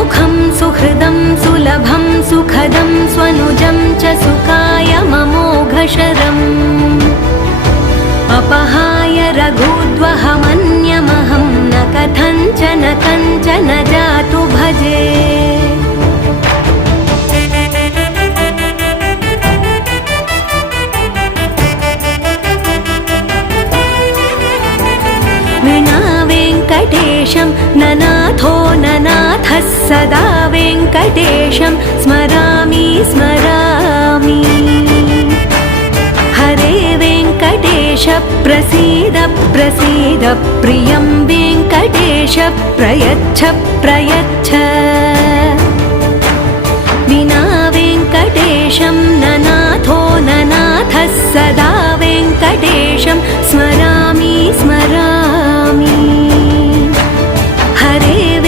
सुमुखं सुहृदं सुलभं सुखदं स्वनुजं च सुखाय ममोघशरम् अपहाय रघुद्वहमन्यमहं न कथञ्चन जातु भजे। विना वेङ्कटेशं ननाथो ननाथः सदा वेङ्कटेशं स्मरामि स्मरामि। हरे वेङ्कटेश प्रसीद प्रसीद प्रियं वेङ्कटेश प्रयच्छ प्रयच्छ। विना वेङ्कटेशं ननाथो ननाथः सदा वेङ्कटेशं स्मरामि